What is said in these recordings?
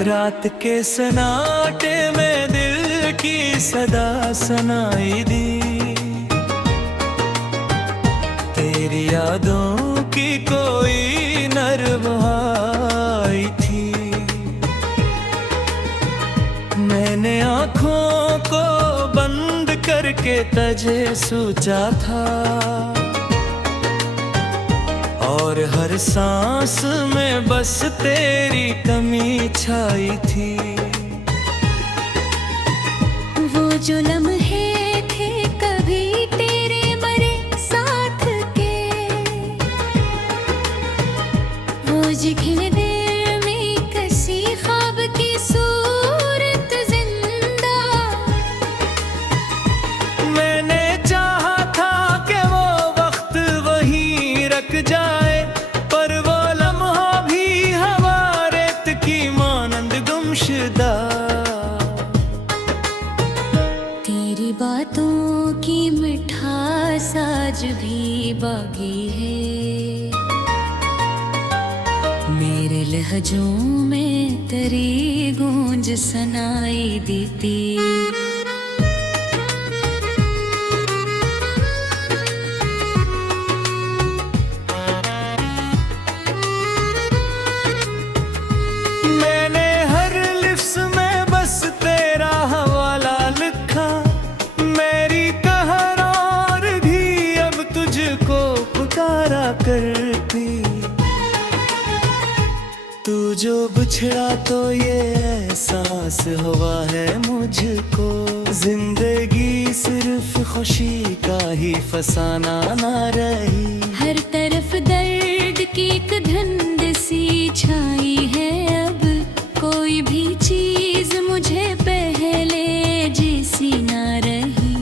रात के सन्नाटे में दिल की सदा सुनाई दी, तेरी यादों की कोई नरवाई थी। मैंने आँखों को बंद करके तुझे सोचा था, और हर सांस में बस तेरी कमी छाई थी। वो जो लम्हे थे कभी तेरे मरे साथ के, वो जिघिल दिल में कसी ख्वाब की सूरत जिंदा। मैंने चाहा था कि वो वक्त वहीं रख जाए, पर वो लम्हा भी हवा रेत की मानंद गुमशुदा। तेरी बातों की मिठास आज भी बाकी है, मेरे लहजों में तेरी गूंज सुनाई देती। मैंने हर लिफ्स में बस तेरा हवाला लिखा, मेरी कहरार भी अब तुझको पुकारा करती। तू जो बिछड़ा तो ये एहसास हुआ है मुझको, जिंदगी सिर्फ खुशी का ही फसाना ना रही। हर तरफ दर्द की एक धुंध सी छाई है, अब कोई भी चीज मुझे पहले जैसी ना रही।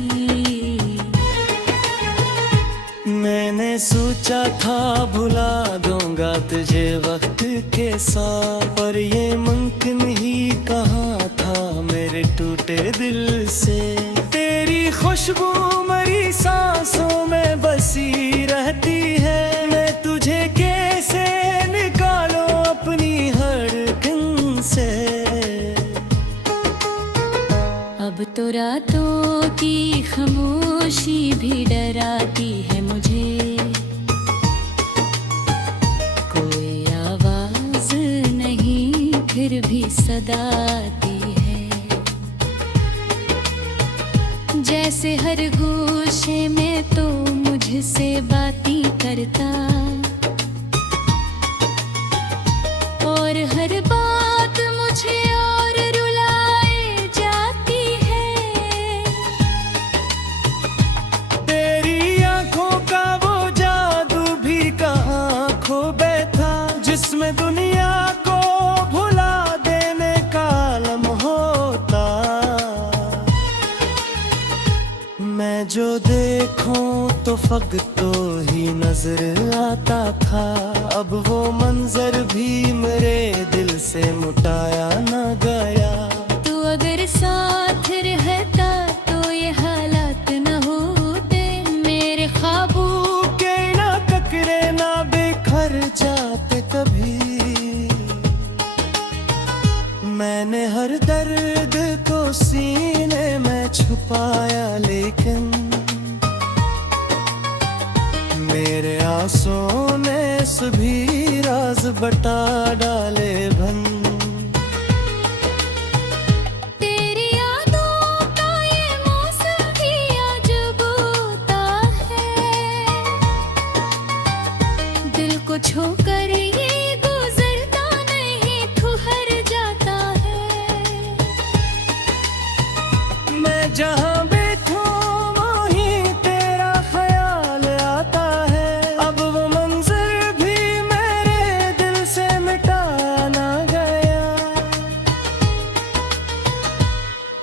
मैंने सोचा था भुला दूंगा तुझे वक्त के साथ, पर ये मुमकिन ही कहाँ था मेरे टूटे दिल से। तेरी खुशबू मेरी सांसों में बसी रहती है, मैं तुझे कैसे निकालूं अपनी धड़कन से। अब तो रातों की खामोशी भी डराती है मुझे, कोई आवाज नहीं फिर भी सदाती है। जैसे हर गोशे में तो मुझसे बातें करता, और हर बात मुझे और रुलाए जाती है। तेरी आंखों का वो जादू भी कहाँ खो बैठा, जिसमें दुनिया को भुला देने का आलम होता। मैं जो देखूं तो फक्त तो ही नजर आता था, अब वो मंजर भी मेरे दिल से मुटाया न गया। तू अगर साथ रहता तो ये हालात न होते, मेरे ख्वाबों के ना ककरे ना बिखर जाते कभी। मैंने हर दर्द को सीने में छुपाया, लेकिन मेरे आंसुओं ने सभी राज बता डाले भन। तेरी यादों का ये मौसम भी अजब होता है, दिल को छोकर ये गुजरता नहीं ठुहर जाता है। मैं जहाँ बैठूं वहीं तेरा ख्याल आता है, अब वो मंजर भी मेरे दिल से मिटा ना गया।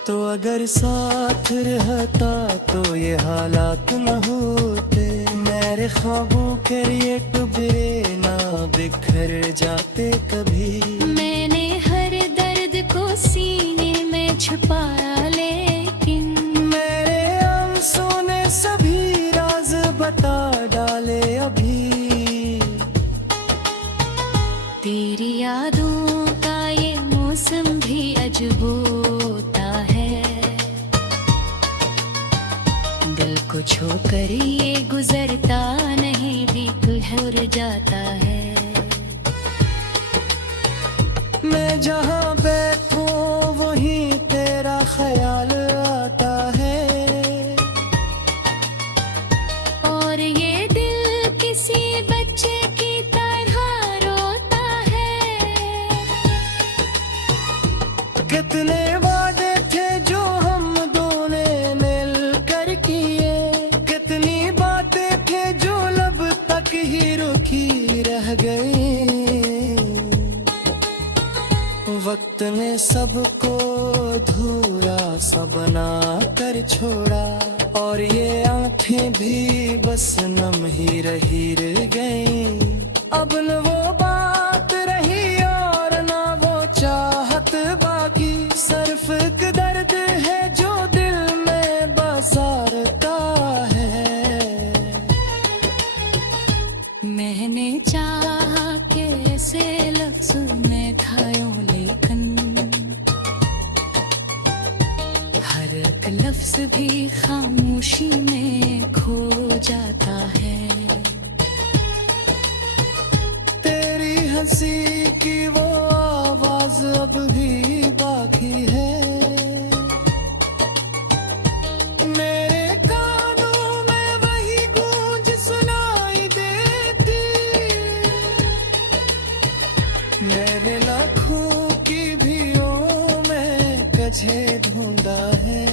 तो अगर साथ रहता तो ये हालात न होते, मेरे ख्वाबों के ये टुकड़े ना बिखर जाते कभी। मैंने हर दर्द को सीने में छुपाया, लेकिन कुछ होकर ये गुजरता नहीं, भी गुजर जाता है। मैं जहाँ बैठूं वहीं तेरा ख्याल आता है, और ये दिल किसी बच्चे की तरह रोता है। कितने वादे थे जो हम दोनों ने मिल कर किए, कितनी बातें थे जो लब तक ही रुकी रह गई। वक्त ने सबको धूरा सा बना कर छोड़ा, और ये आंखें भी बस नम ही रह गई। अब न वो बात रही और ना वो चाहत बाकी, सिर्फ एक दर्द है जो दिल में बसारता है। मैंने चाहा कैसे लफ्ज़ में खायूं, लेकिन हर एक लफ्ज़ भी खामोशी में खो जाता है। तेरी हंसी की वो आवाज अब भी बाकी है, मेरे कानों में वही गूंज सुनाई देती। मैंने लाखों की भीड़ों में तुझे ढूंढा है,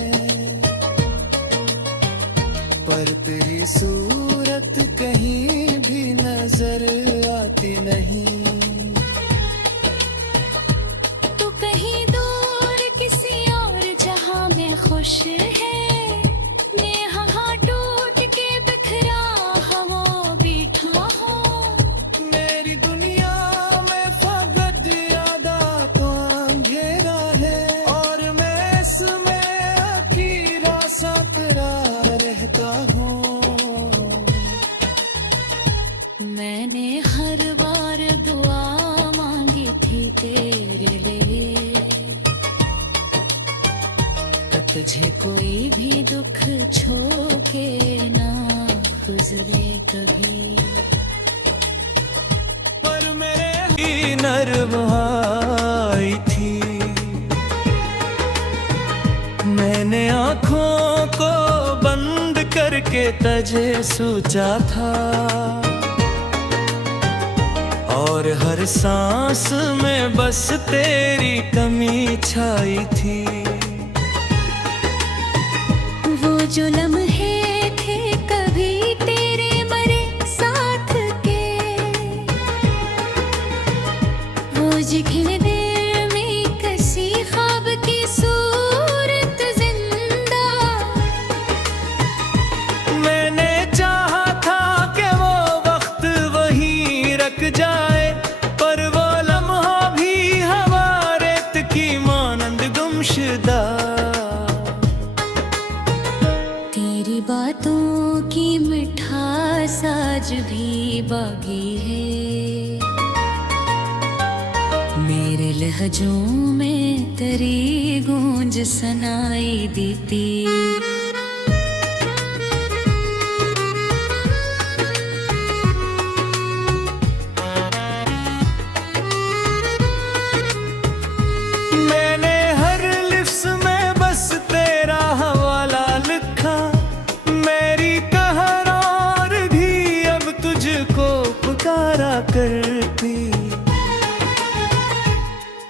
पर तेरी सूरत कहीं भी नजर आती नहीं। तू कहीं दूर किसी और जहां में खुश है, मैं यहाँ टूट के बिखरा हवा बैठा हूँ। मेरी दुनिया में फकत यादा तो अंधेरा है, और मैं इसमें अकेला सा तेरा रहता हूँ। मैंने हर बार दुआ मांगी थी तेरे लिए, तुझे कोई भी दुख छोड़ के ना गुजरे कभी। पर मेरे नरम आई थी, मैंने आँखों को बंद करके तुझे सोचा था, और हर सांस में बस तेरी कमी छाई थी। वो जो लम्हे थे कभी तेरे मरे साथ के, वो जितने देर में किसी ख्वाब की सूरत जिंदा। मैंने चाहा था कि वो वक्त वहीं रख जाए, पर वो लम्हा भी हवा रेत की मानंद गुमशुदा। तेरी बातों की मिठास आज भी बाकी है, मेरे लहजों में तेरी गूंज सुनाई देती। मैंने हर लिफ्स में बस तेरा हवाला लिखा, मेरी कहरार भी अब तुझको पुकारा करती।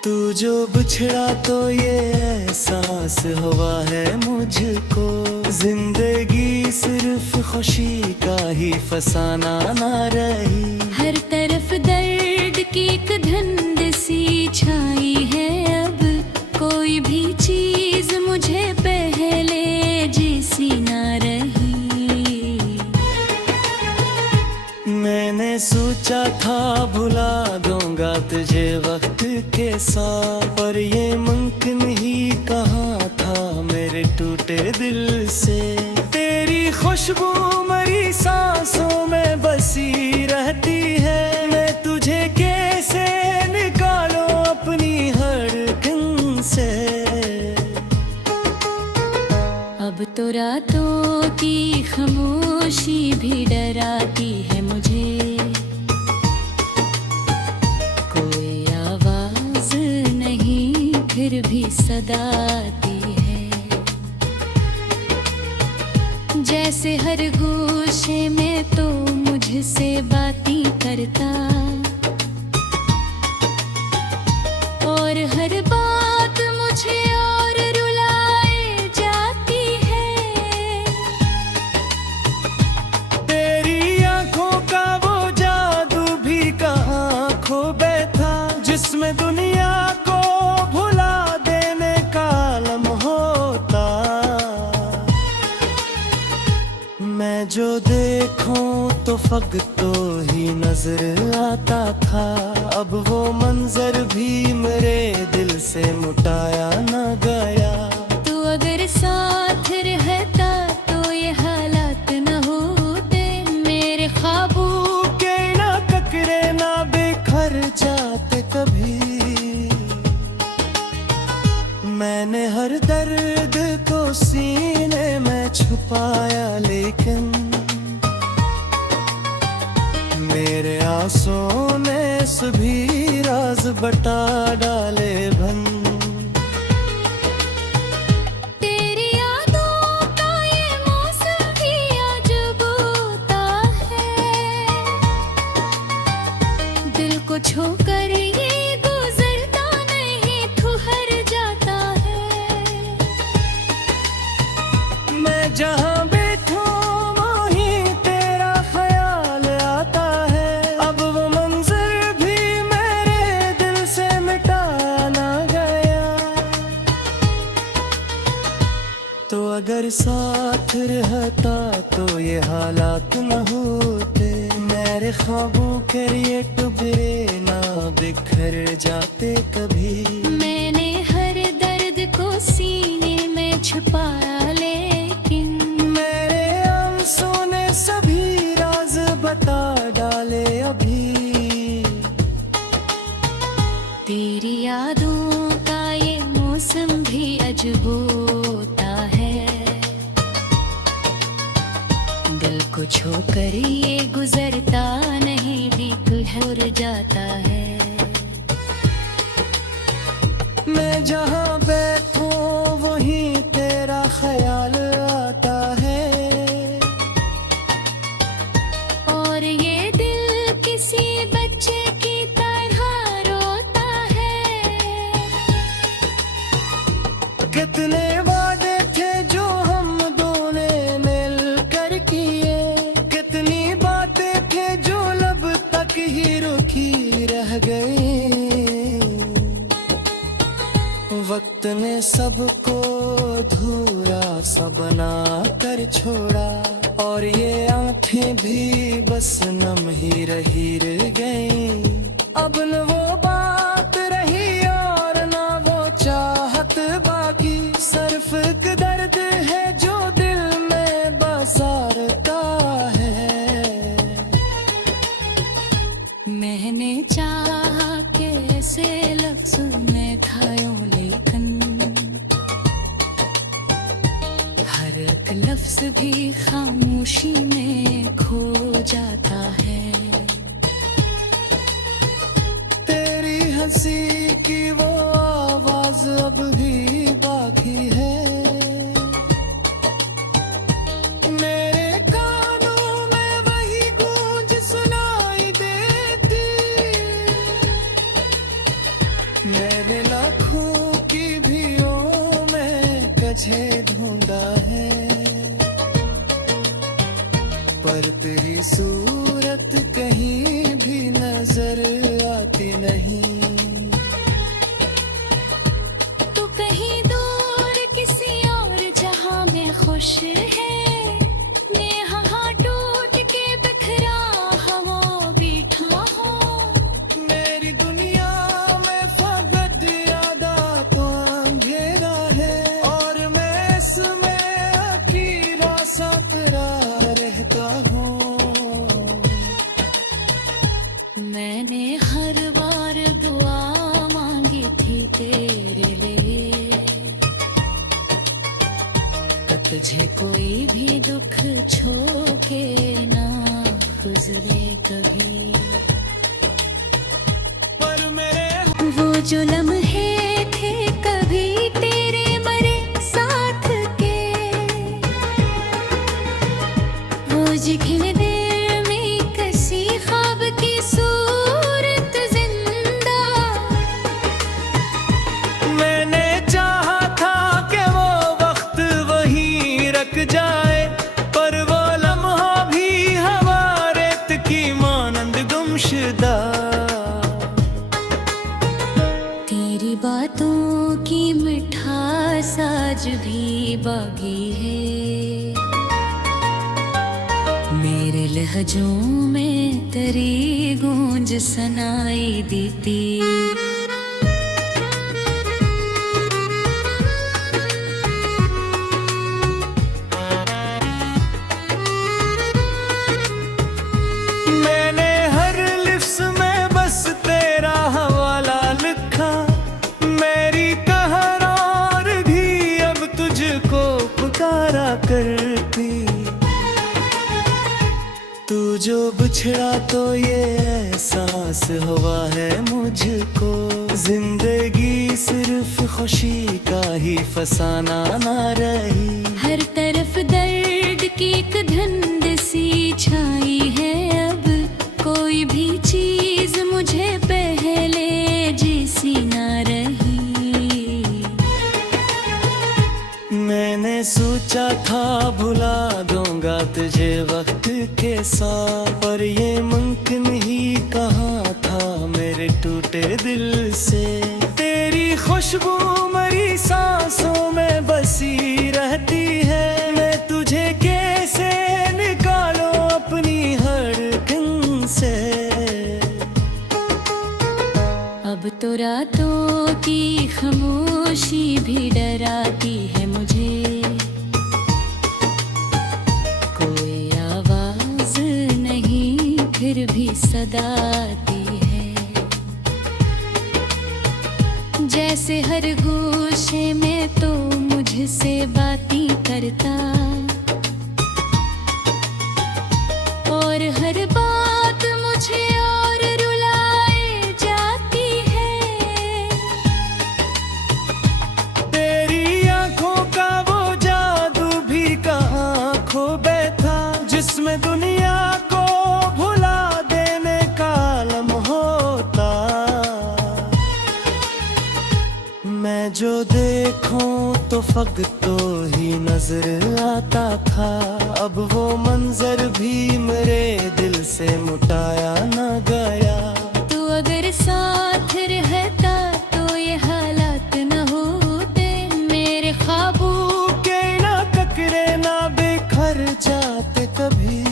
तू जो बिछड़ा तो ये एहसास हुआ है मुझको, जिंदगी सिर्फ खुशी का ही फसाना ना रही। हर तरफ दर्द की एक धुंध सी छाई है, अब कोई भी चीज मुझे पहले जैसी ना रही। मैंने सोचा था भुला दूंगा तुझे वक्त के साथ, पर ये मुमकिन ही कहाँ था मेरे टूटे दिल से। तेरी खुशबू मरी सांसों में बसी रहती है, मैं तुझे कैसे निकालूं अपनी धड़कन से। अब अब तो रातों की खामोशी भी डराती है मुझे, कोई आवाज नहीं फिर भी सदा आती है, जैसे हर गोशे में तो मुझसे बातें करता, और हर बात मुझे और रुलाए जाती है। तेरी आंखों का वो जादू भी कहाँ खो बैठा, जिसमें दुनिया को भुला देने का आलम होता। मैं जो देखूं तो फक्त तो ही नजर आता था, अब वो मंजर भी मेरे दिल से मुटाया न गया। तू अगर साथ रहता तो ये हालात न होते, मेरे ख्वाबों के ना ककरे ना बिखर जाते कभी। मैंने हर दर्द को सीने में छुपाया, लेकिन मेरे आंसुओं ने सभी राज बता डाले बंद। तेरी यादों का ये मौसम भी अजब होता है, दिल को छोकर ये गुजरता नहीं ठुहर जाता है। मैं जहाँ बैठूं वहीं तेरा ख्याल आता है, अब वो मंजर भी मेरे दिल से मिटा ना गया। तो अगर साथ रहता तो ये हालात न होते, मेरे ख्वाबों के ये टुकड़े ना बिखर जाते कभी। मैंने हर दर्द को सीने में छुपाया, लेकिन मेरे आंसुओं ने सभी राज बता डाले अभी। तेरी यादों का ये मौसम भी अजब होता है, दिल को छोकर ये गुजरता नहीं भी ठुहर जाता है। मैं जहाँ बैठूं वहीं तेरा ख्याल आता है, और ये दिल किसी बच्चे की तरह रोता है। कितने वादे थे जो हम दोनों मिल कर किए, कितनी बातें थे जो लब तक ही रुकी रह गई। वक्त ने सबको धूरा सा बना कर छोड़ा, और ये आंखें भी बस नम ही रह गई। अब न वो बात रही और ना वो चाहत बाकी, सिर्फ एक दर्द है जो दिल में बसारता है। मैंने चाहा कि ऐसे लफ्ज़ में खायूं, लेकिन हर एक लफ्ज़ भी खामोशी में खो जाता है। तेरी हंसी की वो आवाज अब भी बाकी है, मेरे कानों में वही गूंज सुनाई देती। मैंने लाखों की भीड़ों में कझे ढूंढा है, पर तेरी सूरत कहीं भी नजर आती नहीं। तो कहीं दूर किसी और जहां में खुश है, मैं यहाँ टूट के बिखरा हवा बैठा हूँ। मेरी दुनिया में फकत यादा तो अंधेरा है, और मैं इसमें अकेला सा तेरा रहता हूँ। मैंने हर बार दुआ मांगी थी तेरे लिए, तुझे कोई भी दुख छोके ना गुजरे कभी। पर मेरे वो जो लम्हे थे कभी तेरे मरे साथ के, वो जिखिल दिल में कसी ख्वाब की सूरत जिंदा। मैंने चाहा था कि वो वक्त वहीं रख जाए, पर वो लम्हा भी हवा रेत की मानंद गुमशुदा। तेरी बातों की मिठास आज भी बाकी है, मेरे लहजों में तेरी गूंज सुनाई देती। मैंने हर लिफ्स में बस तेरा हवाला लिखा, मेरी कहर और भी अब तुझको पुकारा करती। तू जो बिछड़ा तो ये एहसास हुआ है मुझको, जिंदगी सिर्फ खुशी का ही फसाना ना रही। हर तरफ दर्द की एक धुंध सी छाई है, अब कोई भी चीज मुझे पहले जैसी ना रही। मैंने सोचा था भुला दूंगा तुझे वक्त के साथ, पर ये मुमकिन ही कहाँ था मेरे टूटे दिल से। तेरी खुशबू मेरी सांसों में बसी रहती है, मैं तुझे कैसे निकालूं अपनी धड़कन से। अब तो रातों की खामोशी भी डराती है मुझे, कोई आवाज नहीं फिर भी सदाती है। जैसे हर गोशे में तो मुझसे बातें करता, और हर बात मुझे और रुलाए जाती है। तेरी आंखों का वो जादू भी कहाँ खो बैठा, जिसमें दुनिया को भुला देने का आलम होता। मैं जो देखूं तो फक्त तो ही नजर आता था, अब वो मंजर भी मेरे दिल से मुटाया न गया। तू अगर साथ रहता तो ये हालात न होते, मेरे ख्वाबों के ना ककरे ना बिखर जाते कभी।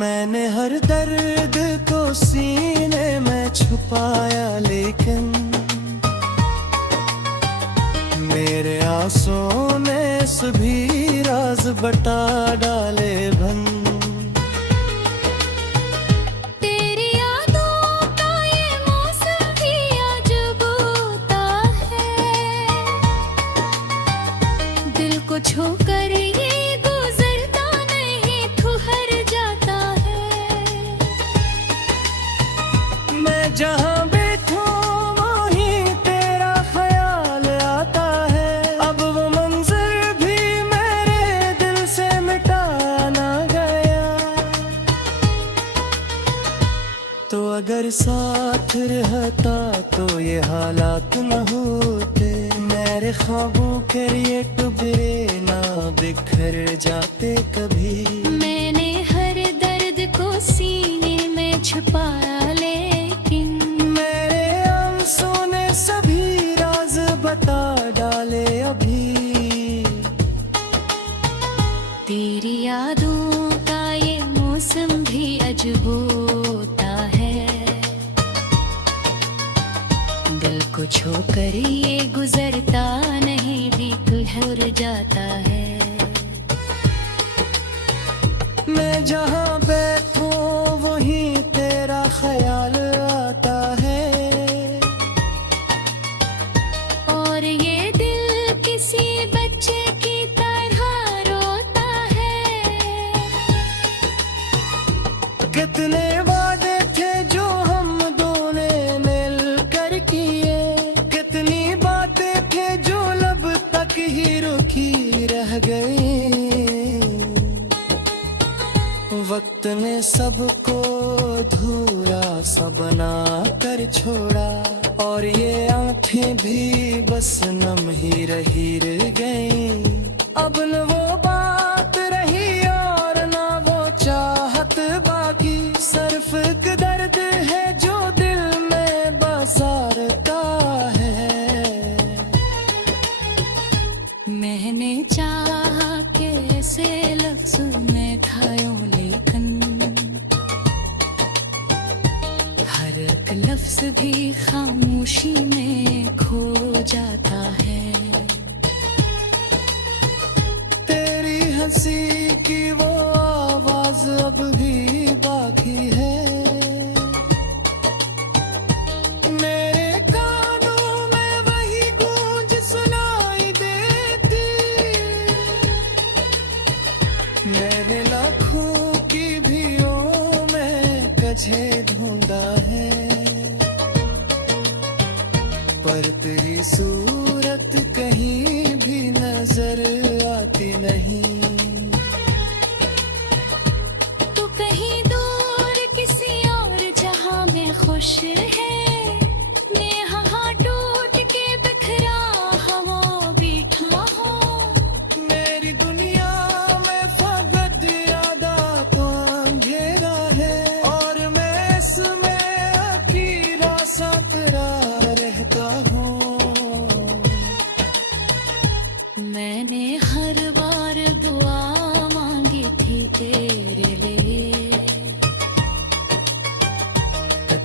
मैंने हर दर्द को सीने में छुपाया, लेकिन मेरे आंसुओं ने सभी राज बता डाले बंद। तेरी यादों का ये मौसम भी अजब होता है, दिल को छोकर ये गुजरता नहीं ठुहर जाता है। मैं जहाँ बैठूं वहीं तेरा ख्याल आता है, अब वो मंजर भी मेरे दिल से मिटा ना गया। तो अगर साथ रहता तो ये हालात न होते, मेरे ख्वाबों के ये टुकड़े ना बिखर जाते कभी। मैंने हर दर्द को सीने में छुपाया, लेकिन मेरे आंसू ने सभी राज बता डाले अभी। तेरी यादों का ये मौसम भी अजब होता है, दिल को छोकर ये गुजरता नहीं भी ठुहर जाता है। मैं जहाँ बैठूं वहीं तेरा ख्याल आता है, और ये दिल किसी वक्त ने सबको धूरा सा बना कर छोड़ा, और ये आंखें भी बस नम ही रह गईं। अब न वो बात रही और ना वो चाहत बाकी, सिर्फ एक दर्द है जो दिल में बसारता है। मैंने चाहा कैसे लफ्ज़ में था यूं, लेकिन हर एक लफ्ज़ भी खामोशी में खो जाता है। तेरी हंसी की वो आवाज अब भी बाकी है, मेरे कानों में वही गूंज सुनाई देती। मैंने लाखों की भीड़ों में तुझे ढूंढा है, पर तेरी सूरत कहीं भी नजर आती नहीं। तू कहीं दूर किसी और जहां में खुश है, मैं यहाँ टूट के बिखरा हवा बैठा हूँ। मेरी दुनिया में फकत यादा तो अंधेरा है, और मैं इसमें अकेला सा तेरा रहता हूँ। मैंने हर बार दुआ मांगी थी तेरे लिए,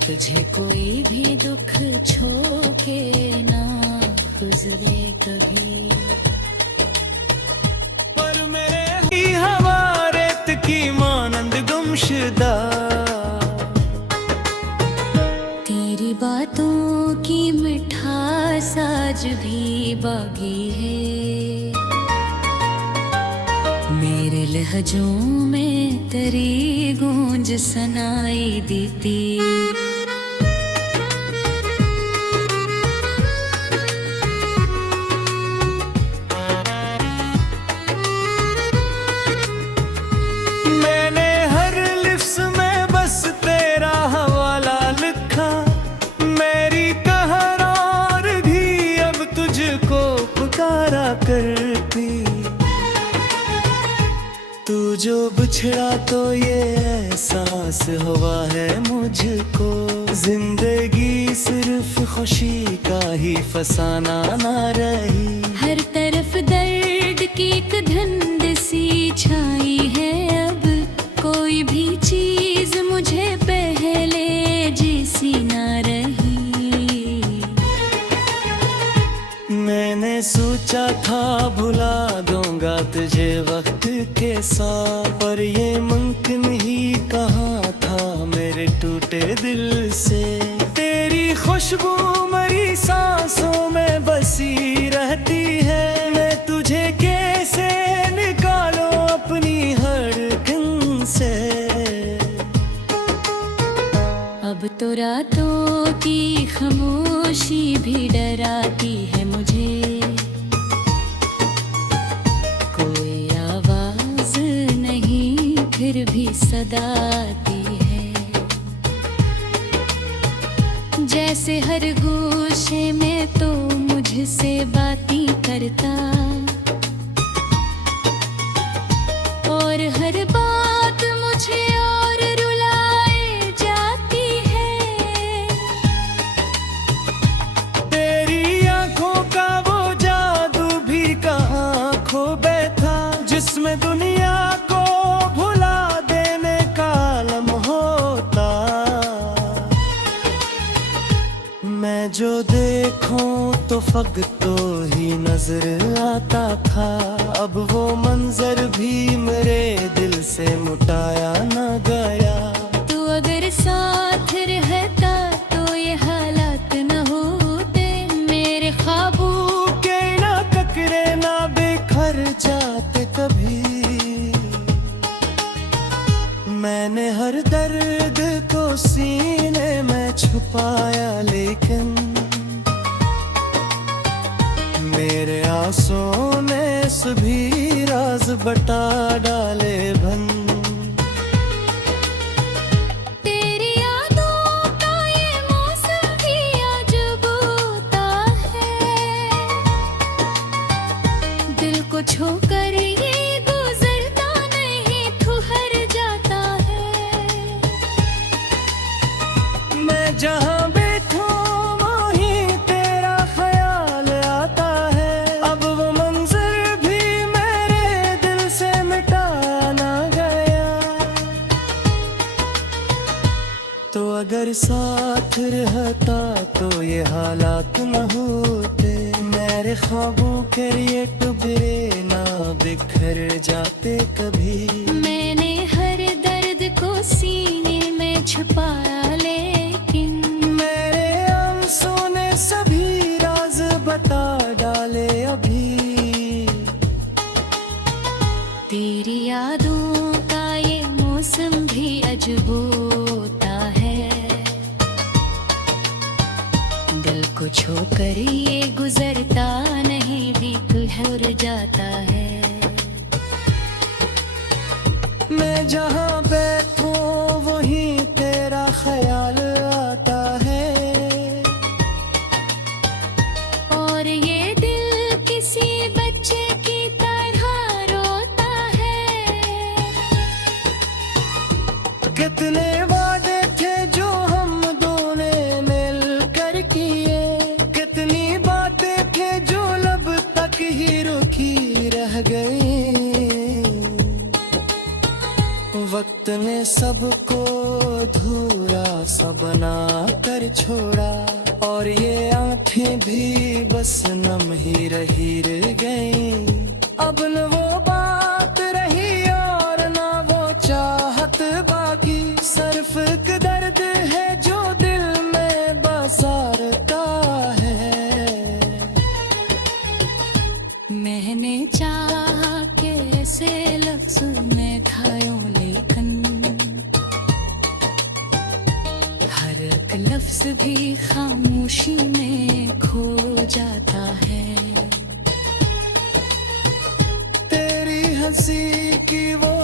तुझे कोई भी दुख छो के ना गुजरे कभी। पर मेरे हवा रेत की मानंद गुमशुदा, तेरी बातों की मिठास आज भी बाकी है, मेरे लहजों में तेरी गूंज सुनाई देती। मैंने हर लिफ्स में बस तेरा हवाला लिखा, मेरी कहरार भी अब तुझको पुकारा करती। तू जो बिछड़ा तो ये एहसास हुआ है मुझको, जिंदगी सिर्फ खुशी का ही फसाना ना रही। हर तरफ दर्द की एक धुंध सी छाई है, अब कोई भी चीज मुझे पहले जैसी ना रही। मैंने सोचा था भुला दूंगा तुझे वक्त के साथ, पर ये मुमकिन ही कहाँ था मेरे टूटे दिल से। तेरी खुशबू मेरी सांसों में बसी रहती है, मैं तुझे कैसे निकालूं अपनी धड़कन से। अब तो रातों की खामोशी भी डराती है मुझे, कोई आवाज नहीं फिर भी सदाती है। जैसे हर गोशे में तो मुझसे बातें करता, और हर बात मुझे और रुलाए जाती है। तेरी आंखों का वो जादू भी कहाँ खो बैठा, जिसमें दुनिया को भुला देने का आलम होता। मैं जो देखूं तो फकत तो ही नजर आता था, अब वो मंजर भी मेरे दिल से मुटाया न गया। तू अगर साथ रहता तो ये हालात न होते, मेरे ख्वाबों के ना ककरे ना बिखर जाते कभी। मैंने हर दर्द को सीने में छुपाया, लेकिन मेरे आंसुओं ने सभी राज बता डाले बंद। दिल को छोकर ये गुजरता नहीं, ठुहर जाता है। मैं जहाँ बैठूं वहीं तेरा ख्याल आता है। अब वो मंजर भी मेरे दिल से मिटा ना गया। तो अगर साथ रहता तो ये हालात न होते। मेरे ख्वाबों के ये टुकड़े ना बिखर जाते कभी। मैंने हर दर्द को सीने में छुपाया, लेकिन मेरे आंसू ने सभी राज बता डाले अभी। तेरी यादों का ये मौसम भी अजब होता है। दिल को छोकर ये गुजरता नहीं, भी ठुहर जाता है। मैं जहाँ बैठूं वहीं तेरा ख्याल आता है। और ये दिल किसी बच्चे की तरह रोता है। कितने वादे थे जो हम दोनों ने मिल कर किए। कितनी बातें थे जो लब तक ही रुकी रह गई। वक्त ने सबको धूरा सा बना कर छोड़ा। और ये आंखें भी बस नम ही रह गई। अब न वो बात रही और ना वो चाहत बाकी। सिर्फ एक दर्द है जो दिल में बसारता है। मैंने चाहा कि ऐसे लफ्ज़ में खाऊं, लेकिन हर एक लफ्ज़ भी खामोशी में खो जाता है। तेरी हंसी की वो